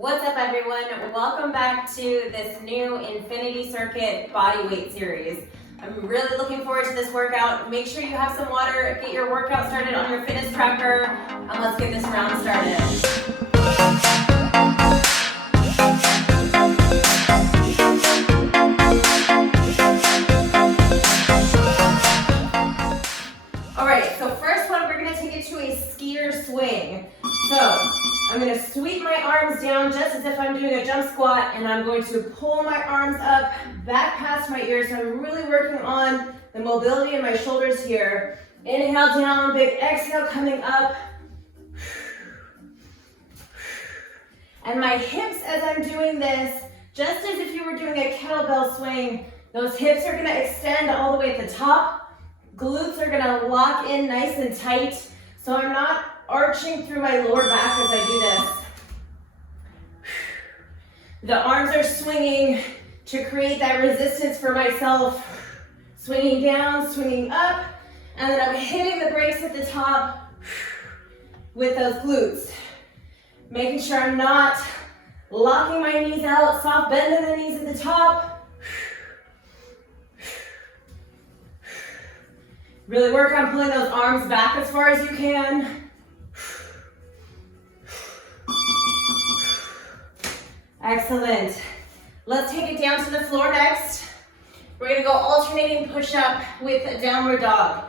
What's up, everyone? Welcome back to this new Infinity Circuit Bodyweight series. I'm really looking forward to this workout. Make sure you have some water, get your workout started on your fitness tracker, and let's get this round started. Alright, so first one, we're going to take it to a skier swing. So, I'm going to sweep my arms down just as if I'm doing a jump squat, and I'm going to pull my arms up back past my ears. So I'm really working on the mobility in my shoulders here. Inhale down, big exhale coming up. And my hips as I'm doing this, just as if you were doing a kettlebell swing, those hips are going to extend all the way at the top. Glutes are going to lock in nice and tight. So I'm not arching through my lower back as I do this. The arms are swinging to create that resistance for myself. Swinging down, swinging up, and then I'm hitting the brakes at the top with those glutes. Making sure I'm not locking my knees out, soft bend in the knees at the top. Really work on pulling those arms back as far as you can. Excellent. Let's take it down to the floor next. We're going to go alternating push-up with a downward dog.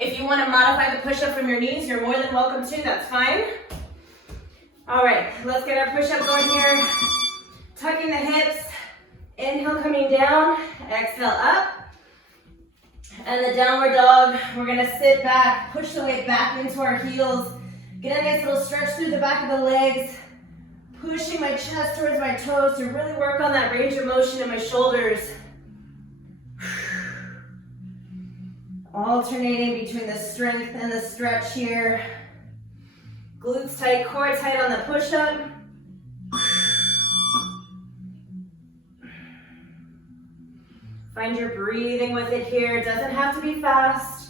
If you want to modify the push-up from your knees, you're more than welcome to. That's fine. All right, let's get our push-up going here. Tucking the hips. Inhale, coming down. Exhale, up. And the downward dog, we're going to sit back, push the weight back into our heels. Get a nice little stretch through the back of the legs. Pushing my chest towards my toes to really work on that range of motion in my shoulders. Alternating between the strength and the stretch here. Glutes tight, core tight on the push-up. Find your breathing with it here. It doesn't have to be fast.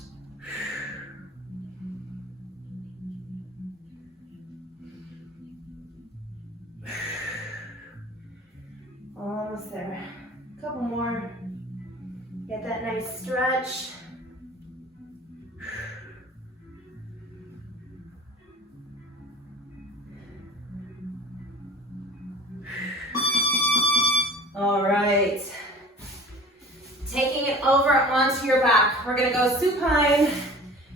Almost there. A couple more. Get that nice stretch. All right. Taking it over onto your back. We're gonna go supine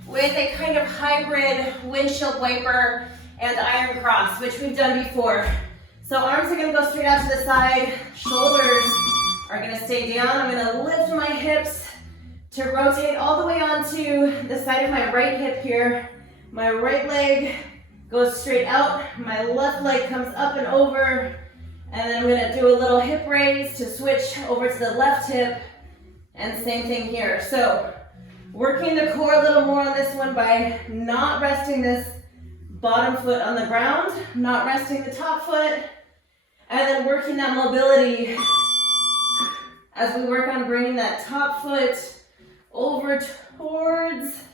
with a kind of hybrid windshield wiper and iron cross, which we've done before. So arms are gonna go straight out to the side. Shoulders are gonna stay down. I'm gonna lift my hips to rotate all the way onto the side of my right hip here. My right leg goes straight out. My left leg comes up and over. And then I'm gonna do a little hip raise to switch over to the left hip. And same thing here. So working the core a little more on this one by not resting this bottom foot on the ground, not resting the top foot, and then working that mobility as we work on bringing that top foot over towards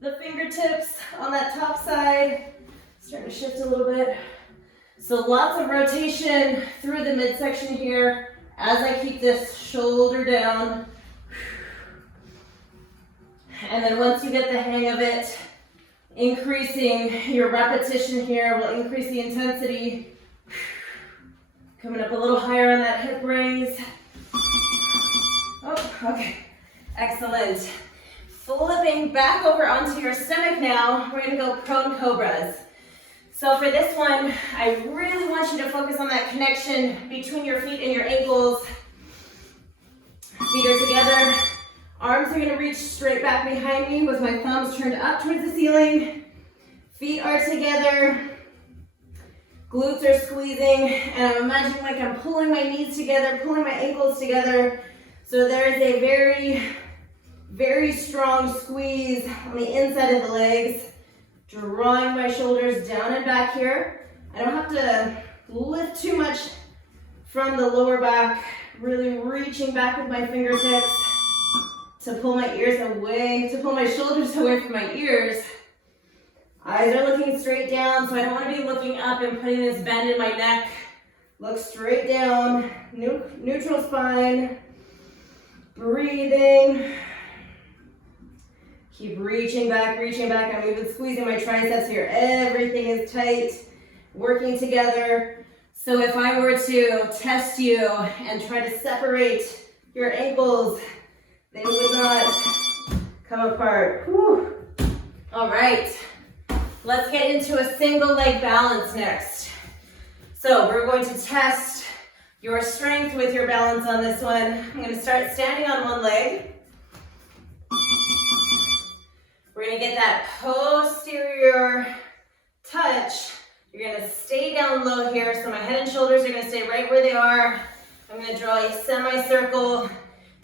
the fingertips on that top side. Starting to shift a little bit. So lots of rotation through the midsection here as I keep this shoulder down. And then once you get the hang of it, increasing your repetition here will increase the intensity. Coming up a little higher on that hip raise. Oh, okay. Excellent. Flipping back over onto your stomach now, we're gonna go prone cobras. So for this one, I really want you to focus on that connection between your feet and your ankles. Feet are together. Arms are gonna reach straight back behind me with my thumbs turned up towards the ceiling. Feet are together. Glutes are squeezing, and I'm imagining like I'm pulling my knees together, pulling my ankles together. So there is a very, very strong squeeze on the inside of the legs. Drawing my shoulders down and back here. I don't have to lift too much from the lower back. Really reaching back with my fingertips to pull my ears away, to pull my shoulders away from my ears. Eyes are looking straight down, so I don't want to be looking up and putting this bend in my neck Look straight down, neutral spine, breathing. Keep reaching back. I'm even squeezing my triceps here. Everything is tight, working together. So if I were to test you and try to separate your ankles, they would not come apart. Whew. All right, let's get into a single leg balance next. So we're going to test your strength with your balance on this one. I'm going to start standing on one leg. We're going to get that posterior touch. You're going to stay down low here, so my head and shoulders are going to stay right where they are. I'm going to draw a semicircle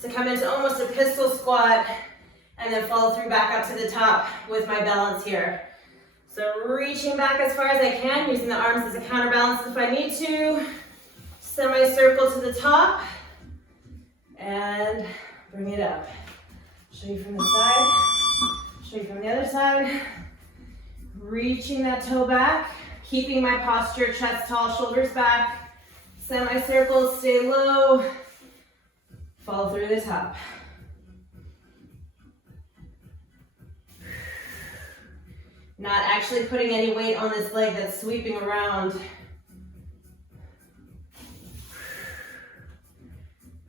to come into almost a pistol squat, and then follow through back up to the top with my balance here. So reaching back as far as I can, using the arms as a counterbalance if I need to. Semicircle to the top, and bring it up. Show you from the side. Show you from the other side. Reaching that toe back, keeping my posture, chest tall, shoulders back. Semicircle, stay low. Follow through the top. Not actually putting any weight on this leg that's sweeping around.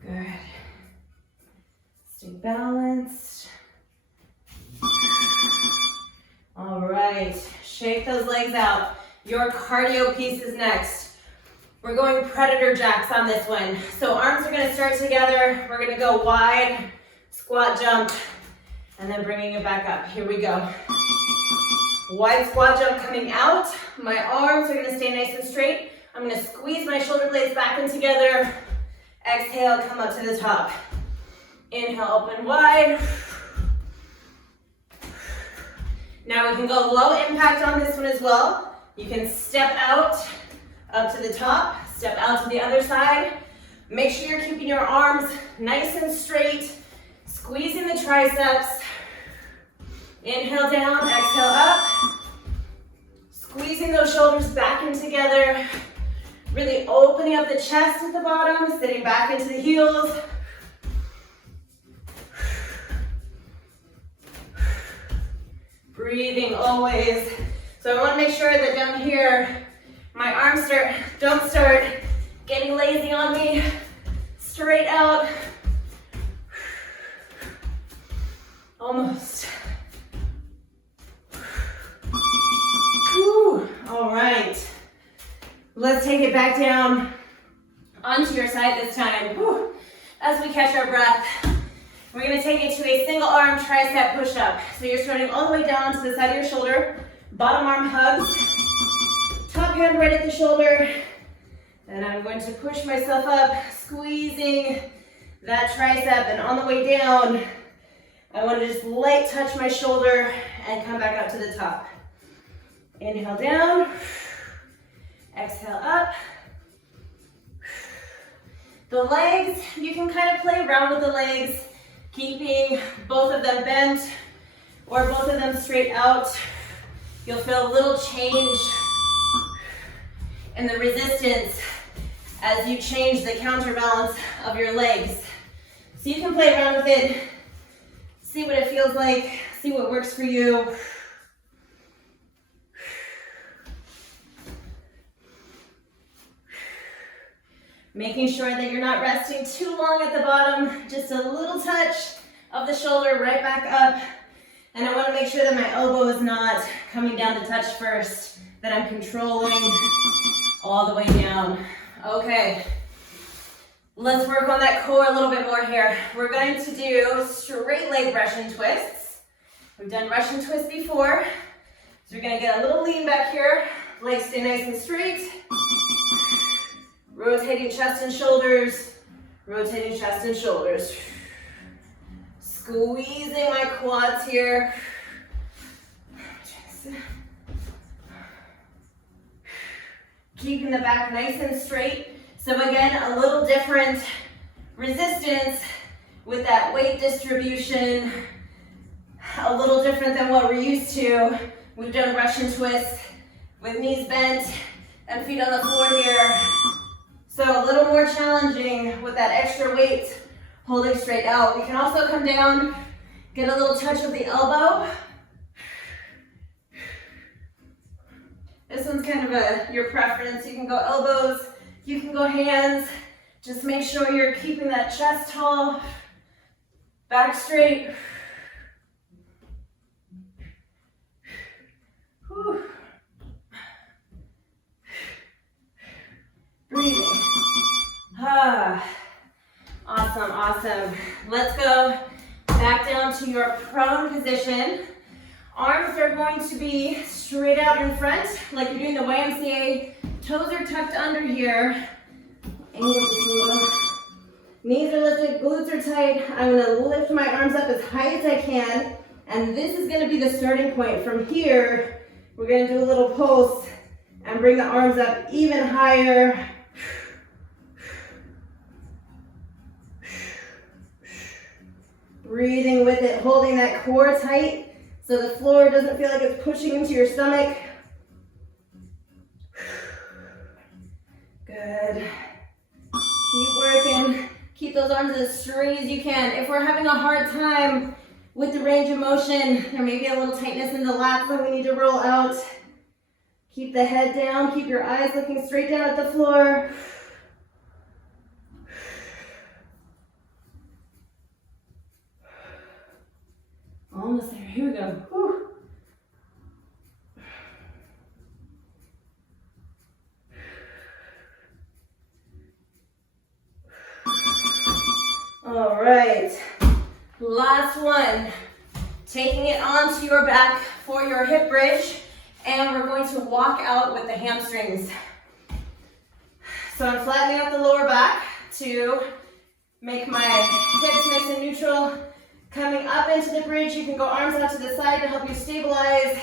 Good. Stay balanced. All right, shake those legs out. Your cardio piece is next. We're going predator jacks on this one. So arms are gonna start together. We're gonna go wide, squat jump, and then bringing it back up. Here we go. Wide squat jump coming out. My arms are gonna stay nice and straight. I'm gonna squeeze my shoulder blades back in together. Exhale, come up to the top. Inhale, open wide. Now we can go low impact on this one as well. You can step out up to the top, step out to the other side. Make sure you're keeping your arms nice and straight, squeezing the triceps. Inhale down, exhale up. Squeezing those shoulders back in together. Really opening up the chest at the bottom, sitting back into the heels. Breathing always. So I want to make sure that down here, my arms don't start getting lazy on me. Straight out. Almost. Whew. All right. Let's take it back down onto your side this time. Whew. As we catch our breath. We're going to take it to a single arm tricep push-up. So you're starting all the way down to the side of your shoulder. Bottom arm hugs. Top hand right at the shoulder. And I'm going to push myself up, squeezing that tricep. And on the way down, I want to just light touch my shoulder and come back up to the top. Inhale down. Exhale up. The legs, you can kind of play around with the legs, keeping both of them bent or both of them straight out. You'll feel a little change in the resistance as you change the counterbalance of your legs. So you can play around with it, see what it feels like, see what works for you. Making sure that you're not resting too long at the bottom, just a little touch of the shoulder right back up. And I want to make sure that my elbow is not coming down to touch first, that I'm controlling all the way down. Okay, let's work on that core a little bit more here. We're going to do straight leg Russian twists. We've done Russian twists before. So we're going to get a little lean back here. Legs stay nice and straight. Rotating chest and shoulders, rotating chest and shoulders. Squeezing my quads here. Keeping the back nice and straight. So again, a little different resistance with that weight distribution. A little different than what we're used to. We've done Russian twists with knees bent and feet on the floor here. challenging with that extra weight, holding straight out. We can also come down, get a little touch of the elbow. This one's kind of your preference. You can go elbows, you can go hands. Just make sure you're keeping that chest tall, back straight. Whew. Breathing. Ah. Awesome, awesome. Let's go back down to your prone position. Arms are going to be straight out in front, like you're doing the YMCA. Toes are tucked under here. Angle just a little. Knees are lifted, glutes are tight. I'm gonna lift my arms up as high as I can, and this is gonna be the starting point. From here, we're gonna do a little pulse and bring the arms up even higher. Breathing with it, holding that core tight so the floor doesn't feel like it's pushing into your stomach. Good. Keep working. Keep those arms as straight as you can. If we're having a hard time with the range of motion, there may be a little tightness in the lats that we need to roll out. Keep the head down. Keep your eyes looking straight down at the floor. Almost there. Here we go. Whew. All right. Last one. Taking it onto your back for your hip bridge, and we're going to walk out with the hamstrings. So I'm flattening out the lower back to make my hips nice and neutral. Coming up into the bridge, you can go arms out to the side to help you stabilize.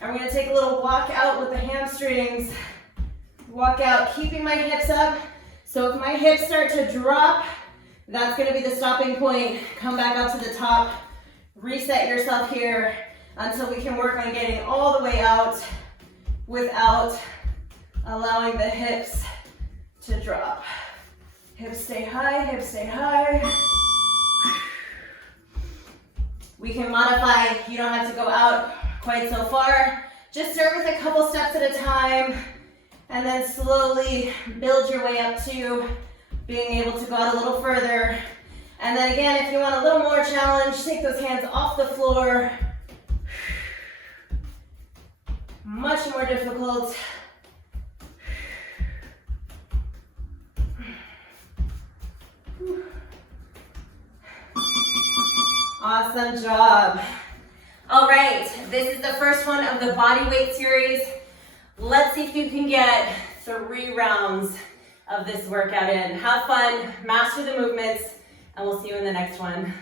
And we're gonna take a little walk out with the hamstrings. Walk out, keeping my hips up. So if my hips start to drop, that's gonna be the stopping point. Come back up to the top. Reset yourself here until we can work on getting all the way out without allowing the hips to drop. Hips stay high, hips stay high. We can modify, you don't have to go out quite so far. Just start with a couple steps at a time and then slowly build your way up to being able to go out a little further. And then again, if you want a little more challenge, take those hands off the floor. Much more difficult. Awesome job. All right, this is the first one of the body weight series. Let's see if you can get 3 rounds of this workout in. Have fun, master the movements, and we'll see you in the next one.